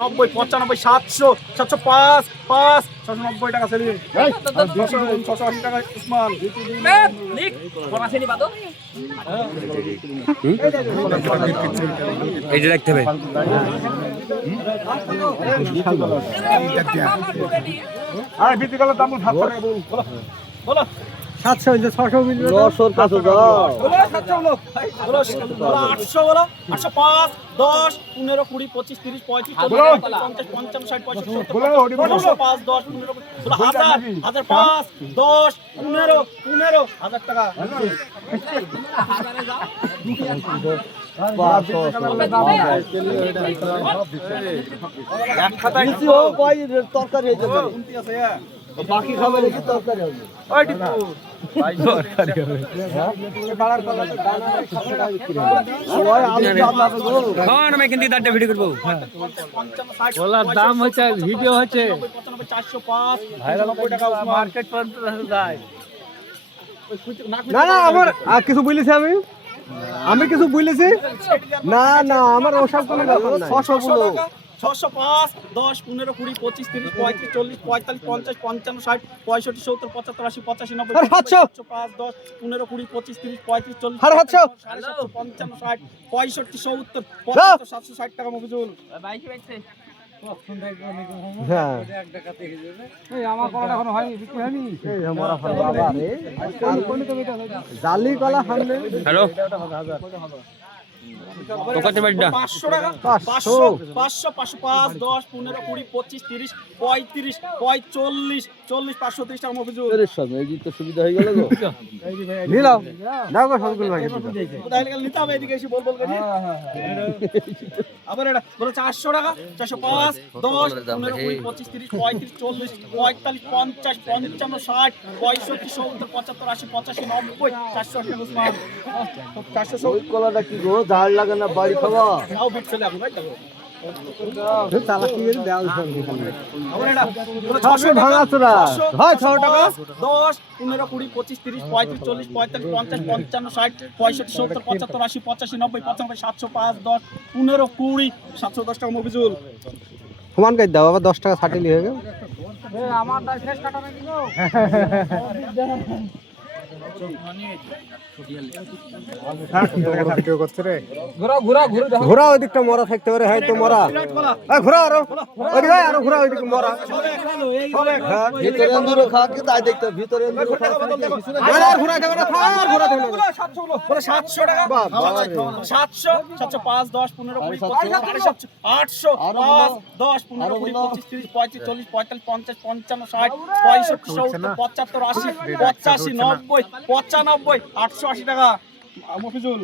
90 95 700 705 5 690 টাকা সেলিম 680 টাকা উসমান এইটা রাখতে হবে আরে বিক্রি করলে দাম 700 টাকা বলো 700 হইছে 600 মিলি 900 কাছে দাও বলো 700 বলো বলো 800 বলো 805 10 15 20 25 30 35 40 50 55 60 65 বলো 5 10 15 বলো 1000 1005 10 15 1000 টাকা তরকারি হয়ে যাবে বাকি খাবার কি তরকারি হবে দাম হচ্ছে ভিডিও হচ্ছে 405 টাকা মার্কেট পর্যন্ত যায় না না আমার কিছু বলেছি আমি কিছু বলেছি না না আমার ওসব কোনো ব্যাপার না 600 বলো 605 10 15 20 25 30 35 40 45 50 55 60 65 70 75 80 85 90 5 10 15 20 25 30 35 40 55 60 65 70 75 760 টাকা মফিজুল হ্যাঁ জালি কলা খাবে হ্যালো কত বাড়িটা 500 টাকা 500 500 505 10 15 20 25 30 35 45 40 530 টাকা মফিজুল এর সঙ্গে এই তো সুবিধা হয়ে গেল গো নিলাম দাও গো সবগুলো ভাই কোথায় গেল নিতে হবে এদিকে এসে বল করে আবার এটা বলো 400 টাকা 405 10 15 20 25 30 35 40 45 50 55 60 65 70 75 80 85 90 400 টাকা উসমান 400 ওই কলাটা কি গো ঝাড় লাগে না বাড়ি খাওয়া নাও বিট চলে আপনি ভাই দেখো চালাকি দেওয়া সঙ্গে আবার এটা বলো 600 ভাঙা চোরা হয় 6 টাকা 10 15 20 25 30 35 40 45 50 55 60 65 70 75 80 85 90 95 705 10 15 20 710 টাকা মফিজুল সমান কাই দাও আবার 10 টাকা ছাটি লিয়ে গেল আমার দাই শেষ কাটা নাকি গো ঘোরা ওইদিকটা মরা থাকতে পারে হয়তো মরা ঘোরা আরো ওইদিকে আরো ঘোরা ওইদিকে মরা ভিতরে আন্দুরে খা কি তাই দেখতে ভিতরে আন্দুরে খা আর ঘোরা দেবে না আর ঘোরা দেবে না 700 টাকা 700 705 10 15 20 25 800 5 10 15 20 25 30 35 40 45 50 55 60 65 70 75 80 85 90 95 880 টাকা মফিজুল